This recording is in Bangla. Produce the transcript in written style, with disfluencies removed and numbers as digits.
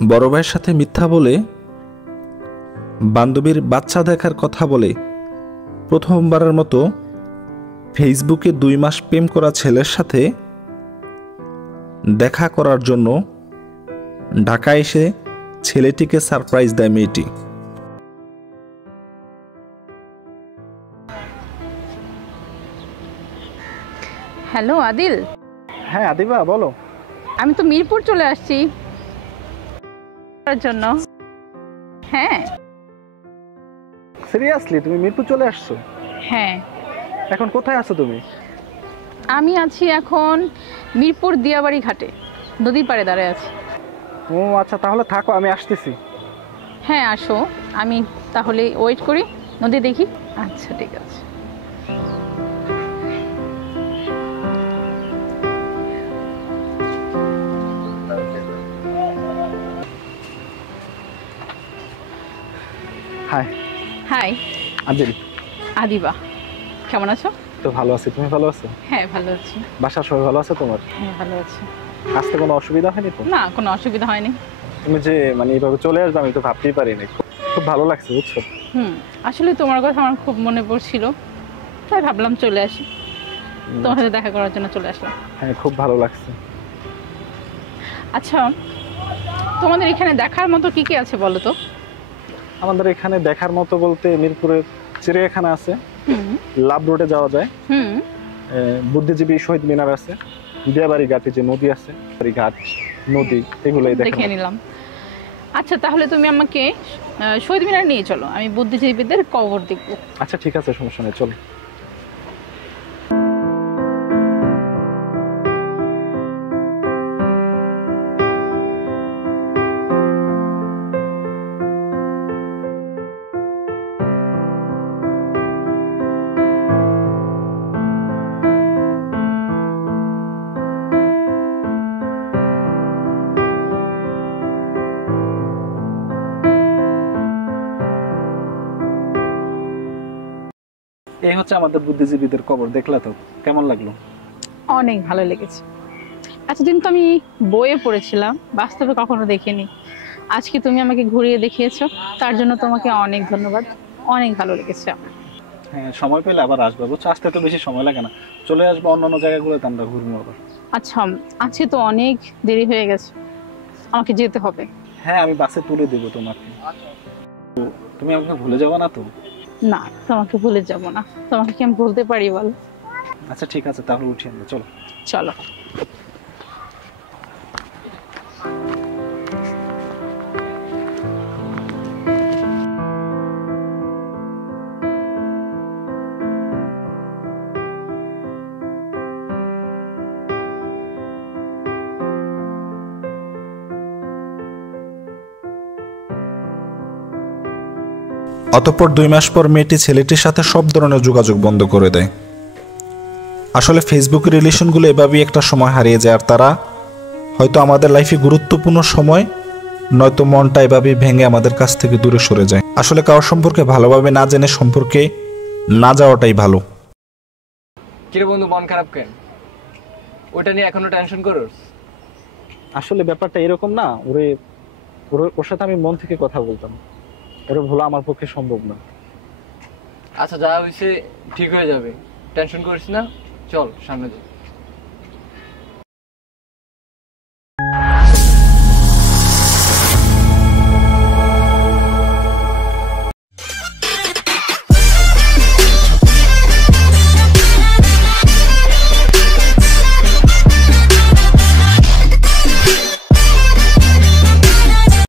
বড় ভাইয়ের সাথে মিথ্যা বলে, বান্ধবীর বাচ্চা দেখার কথা বলে, প্রথমবারের মতো ফেসবুকে 2 মাস প্রেম করা ছেলের সাথে দেখা করার জন্য ঢাকায় এসে ছেলেটিকে সারপ্রাইজ দেয় মেয়েটি। হ্যালো আদিল। হ্যাঁ আদিবা, বলো। আমি তো মিরপুর চলে আসছি জন্য। হ্যাঁ। সিরিয়াসলি তুমি মিরপুর চলে আসছো? হ্যাঁ। এখন কোথায় আছো তুমি? আমি আছি এখন মিরপুর দিয়াবাড়ি ঘাটে, নদীর পাড়ে দাঁড়ায় আছি। ও আচ্ছা, তাহলে থাকো, আমি আসতেছি। হ্যাঁ আসো, আমি তাহলে ওয়েট করি, নদী দেখি। আচ্ছা ঠিক আছে। হাই। হাই। আদিল। আদিবা, কেমন আছো? তো ভালো আছি, তুমি ভালো আছো? হ্যাঁ ভালো আছি। বাসার সবাই ভালো আছে তোমার? হ্যাঁ ভালো আছি। আসতে কোনো অসুবিধা হয়নি তো? না, কোনো অসুবিধা হয়নি। তুমি যে এইভাবে চলে আসবে আমি তো ভাবতেই পারিনি। খুব ভালো লাগছে বুঝছো। আসলে তোমার কথা আমার খুব মনে পড়ছিল, তাই ভাবলাম চলে আসি, তোমার সাথে দেখা করার জন্য চলে আসলাম। হ্যাঁ খুব ভালো লাগছে। আচ্ছা, তোমাদের এখানে দেখার মতো কি কি আছে বলো তো? আমাদের এখানে দেখার মতো বলতে মিরপুরের চিড়িয়াখানা আছে, লাভ রোডে যাওয়া যায়, বুদ্ধিজীবী শহীদ মিনার আছে, দিয়াবাড়ি ঘাটে যে নদী আছে, ঘাট নদী, এগুলোই দেখে নিলাম। আচ্ছা তাহলে তুমি আমাকে শহীদ মিনার নিয়ে চলো, আমি বুদ্ধিজীবীদের কবর দেখবো। আচ্ছা ঠিক আছে, সমস্যা নেই, চলো। এই হচ্ছে আমাদের বুদ্ধিজীবীদের কবর, দেখলা তো? কেমন লাগলো? অনেক ভালো লেগেছে। এতদিন তো আমি বইয়ে পড়েছিলাম, বাস্তবে কখনো দেখিনি। আজকে তুমি আমাকে ঘুরিয়ে দেখিয়েছো, তার জন্য তোমাকে অনেক ধন্যবাদ। অনেক ভালো লেগেছে আমার। হ্যাঁ, সময় পেলে আবার আসবে বুঝছো, আসতে তো বেশি সময় লাগে না, চলে আসবো অন্যান্য জায়গাগুলোতে আমরা ঘুরবো আবার। আচ্ছা, আজকে তো অনেক দেরি হয়ে গেছে, আমাকে যেতে হবে। হ্যাঁ, আমি বাসে তুলে দেবো তোমাকে। তুমি আমাকে ভুলে যাবো না তো? না, তোমাকে ভুলে যাব না। তোমাকে কি আমি বলতে পারি বলো? আচ্ছা ঠিক আছে, তাহলে উঠি আমরা, চলো। চলো। অতঃপর 2 মাস পর মেয়েটি ছেলেটির সাথে সব ধরনের যোগাযোগ বন্ধ করে দেয়। আসলে ফেসবুক রিলেশনগুলো এভাবেই একটা সময় হারিয়ে যায়, আর তারা হয়তো আমাদের লাইফে গুরুত্বপূর্ণ সময়, নয়তো মনটা এভাবেই ভেঙে আমাদের কাছ থেকে দূরে সরে যায়। আসলে কারোর সম্পর্কে ভালোভাবে না জেনে সম্পর্কে না যাওয়াটাই ভালো। কিরে বন্ধু, মন খারাপ কেন? ওটা নিয়ে এখনো টেনশন করোস? আসলে ব্যাপারটা এরকম না, ওর সাথে আমি মন থেকে কথা বলতাম, ওরা ভোলা আমার পক্ষে সম্ভব না। আচ্ছা, যা হয়েছে ঠিক হয়ে যাবে, টেনশন করিস না, চল সামনে যাই।